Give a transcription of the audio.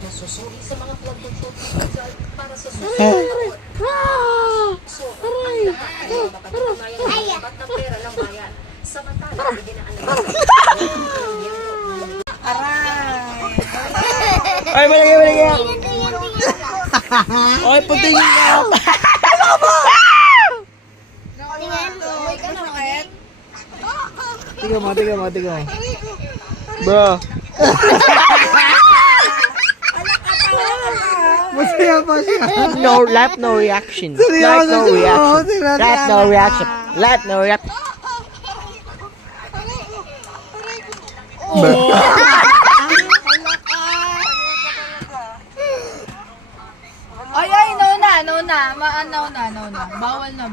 Nasusuri sa mga plug para sa susunod. So, ang lahat ay mapapatunayan ng dapat na pera ng bayan. Samantala, ibinaan naman Ay, malagay. Ay, patingin nga. Tiga mo. Bro. Masaya pa siya. No reaction. Live no reaction. Ay, no na. Bawal na.